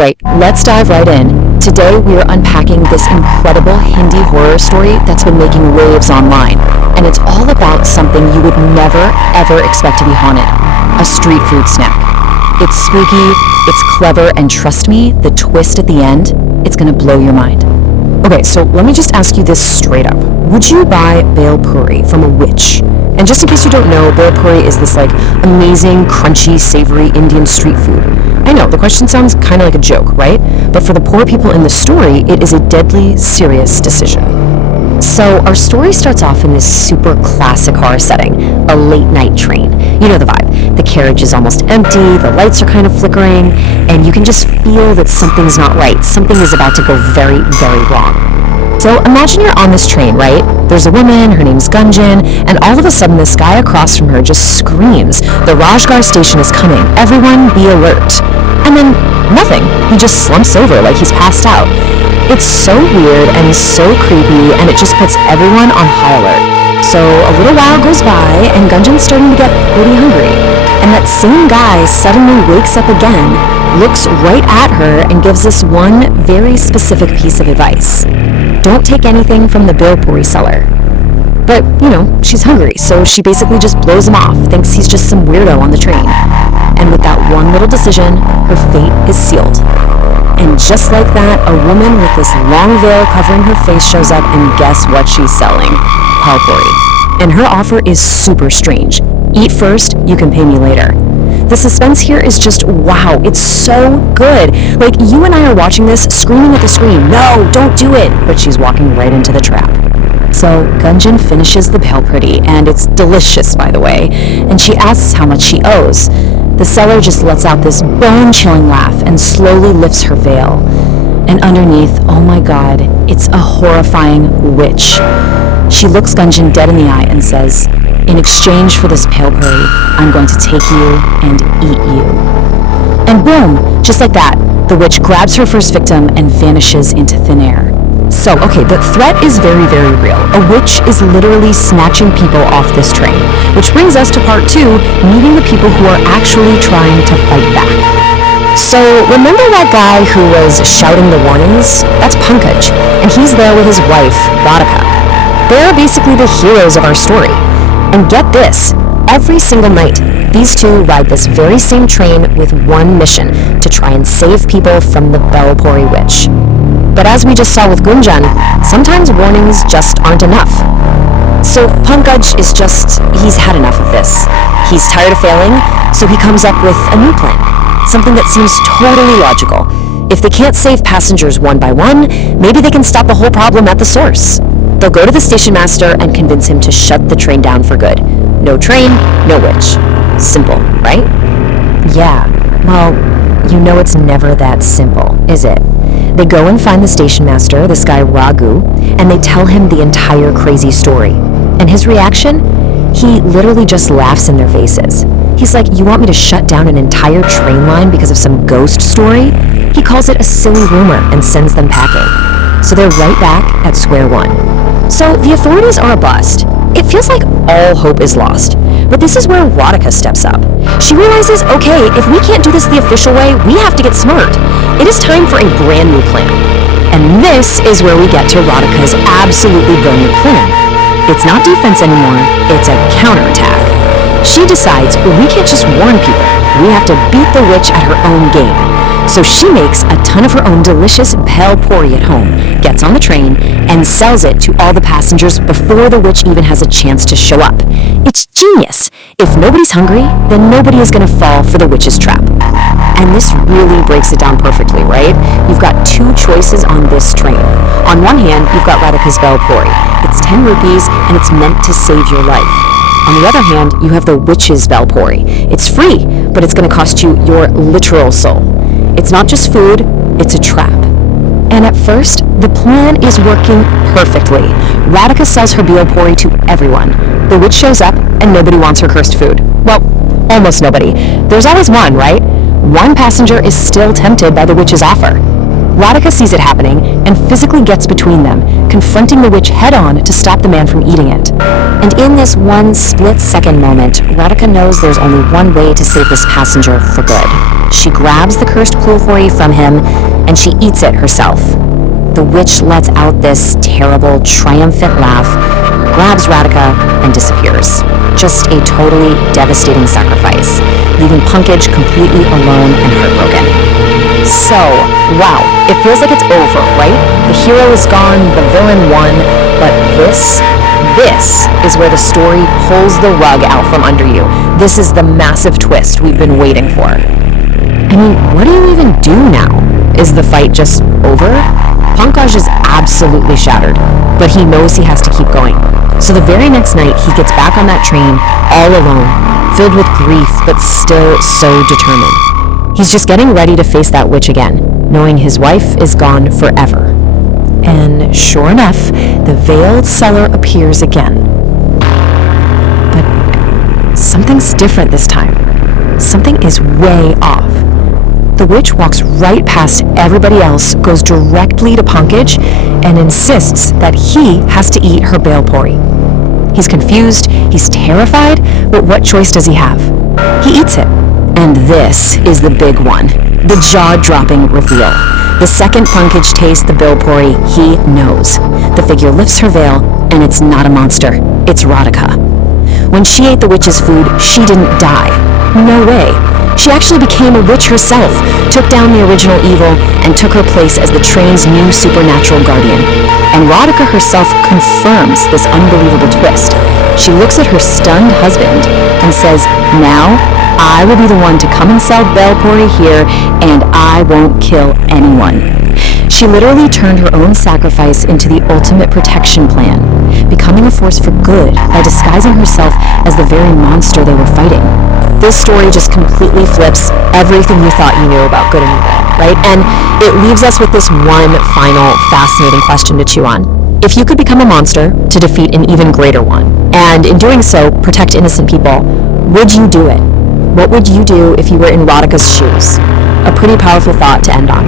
Alright, let's dive right in. Today we are unpacking this incredible Hindi horror story that's been making waves online. And it's all about something you would never, ever expect to be haunted. A street food snack. It's spooky, it's clever, and trust me, the twist at the end, it's gonna blow your mind. Okay, so let me just ask you this straight up. Would you buy Bhel Puri from a witch? And just in case you don't know, Bhel Puri is this amazing, crunchy, savory Indian street food. I know, the question sounds kind of like a joke, right? But for the poor people in the story, it is a deadly serious decision. So our story starts off in this super classic horror setting, a late night train. You know the vibe. The carriage is almost empty, the lights are kind of flickering, and you can just feel that something's not right. Something is about to go very, very wrong. So imagine you're on this train, right? There's a woman, her name's Gunjan, and all of a sudden this guy across from her just screams, "The Rajgarh station is coming, everyone be alert." And then nothing. He just slumps over like he's passed out. It's so weird and so creepy, and it just puts everyone on high alert. So a little while goes by, and Gunjan's starting to get pretty hungry. And that same guy suddenly wakes up again, looks right at her, and gives this one very specific piece of advice. Don't take anything from the Bhel Puri seller. But, she's hungry, so she basically just blows him off, thinks he's just some weirdo on the train. And with that one little decision, her fate is sealed. And just like that, a woman with this long veil covering her face shows up, and guess what she's selling? Bhel Puri. And her offer is super strange. Eat first, you can pay me later. The suspense here is just wow, it's so good. You and I are watching this, screaming at the screen, "No, don't do it!" But she's walking right into the trap. So Gunjan finishes the Bhel Puri, and it's delicious, by the way, and she asks how much she owes. The seller just lets out this bone-chilling laugh and slowly lifts her veil. And underneath, oh my god, it's a horrifying witch. She looks Gunjan dead in the eye and says, "In exchange for this Bhel Puri, I'm going to take you and eat you." And boom, just like that, the witch grabs her first victim and vanishes into thin air. So, okay, the threat is very, very real. A witch is literally snatching people off this train. Which brings us to part 2, meeting the people who are actually trying to fight back. So, remember that guy who was shouting the warnings? That's Pankaj, and he's there with his wife, Radhika. They're basically the heroes of our story. And get this, every single night, these two ride this very same train with one mission, to try and save people from the Bhel Puri witch. But as we just saw with Gunjan, sometimes warnings just aren't enough. So Pankaj is he's had enough of this. He's tired of failing, so he comes up with a new plan. Something that seems totally logical. If they can't save passengers one by one, maybe they can stop the whole problem at the source. They'll go to the station master and convince him to shut the train down for good. No train, no witch. Simple, right? Yeah, well, it's never that simple, is it? They go and find the station master, this guy Raghu, and they tell him the entire crazy story. And his reaction? He literally just laughs in their faces. He's like, "You want me to shut down an entire train line because of some ghost story?" He calls it a silly rumor and sends them packing. So they're right back at square one. So the authorities are a bust. It feels like all hope is lost. But this is where Radhika steps up. She realizes, okay, if we can't do this the official way, we have to get smart. It is time for a brand new plan. And this is where we get to Radhika's absolutely brilliant plan. It's not defense anymore, it's a counterattack. She decides we can't just warn people, we have to beat the witch at her own game. So she makes a ton of her own delicious Bhel Puri at home, gets on the train, and sells it to all the passengers before the witch even has a chance to show up. It's genius! If nobody's hungry, then nobody is going to fall for the witch's trap. And this really breaks it down perfectly, right? You've got two choices on this train. On one hand, you've got Radhika's Bhel Puri. It's 10 rupees, and it's meant to save your life. On the other hand, you have the witch's Bhel Puri. It's free, but it's going to cost you your literal soul. It's not just food, it's a trap. And at first, the plan is working perfectly. Radhika sells her Bhel Puri to everyone. The witch shows up, and nobody wants her cursed food. Well, almost nobody. There's always one, right? One passenger is still tempted by the witch's offer. Radhika sees it happening and physically gets between them, confronting the witch head-on to stop the man from eating it. And in this one split-second moment, Radhika knows there's only one way to save this passenger for good. She grabs the cursed pulvori from him, and she eats it herself. The witch lets out this terrible, triumphant laugh, grabs Radhika, and disappears. Just a totally devastating sacrifice, leaving Pankaj completely alone and heartbroken. So, wow, it feels like it's over, right? The hero is gone, the villain won, but this is where the story pulls the rug out from under you. This is the massive twist we've been waiting for. I mean, what do you even do now? Is the fight just over? Pankaj is absolutely shattered, but he knows he has to keep going. So the very next night, he gets back on that train, all alone, filled with grief, but still so determined. He's just getting ready to face that witch again, knowing his wife is gone forever. And sure enough, the veiled seller appears again. But something's different this time. Something is way off. The witch walks right past everybody else, goes directly to Pankaj, and insists that he has to eat her Bhel Puri. He's confused, he's terrified, but what choice does he have? He eats it. And this is the big one, the jaw-dropping reveal. The second Pankaj tastes the Bhel Puri, he knows. The figure lifts her veil, and it's not a monster, it's Radhika. When she ate the witch's food, she didn't die. No way. She actually became a witch herself, took down the original evil, and took her place as the train's new supernatural guardian. And Radhika herself confirms this unbelievable twist. She looks at her stunned husband and says, "Now, I will be the one to come and sell Bhel Puri here, and I won't kill anyone." She literally turned her own sacrifice into the ultimate protection plan, becoming a force for good by disguising herself as the very monster they were fighting. This story just completely flips everything you thought you knew about good and evil, right? And it leaves us with this one final fascinating question to chew on. If you could become a monster to defeat an even greater one, and in doing so, protect innocent people, would you do it? What would you do if you were in Radhika's shoes? A pretty powerful thought to end on.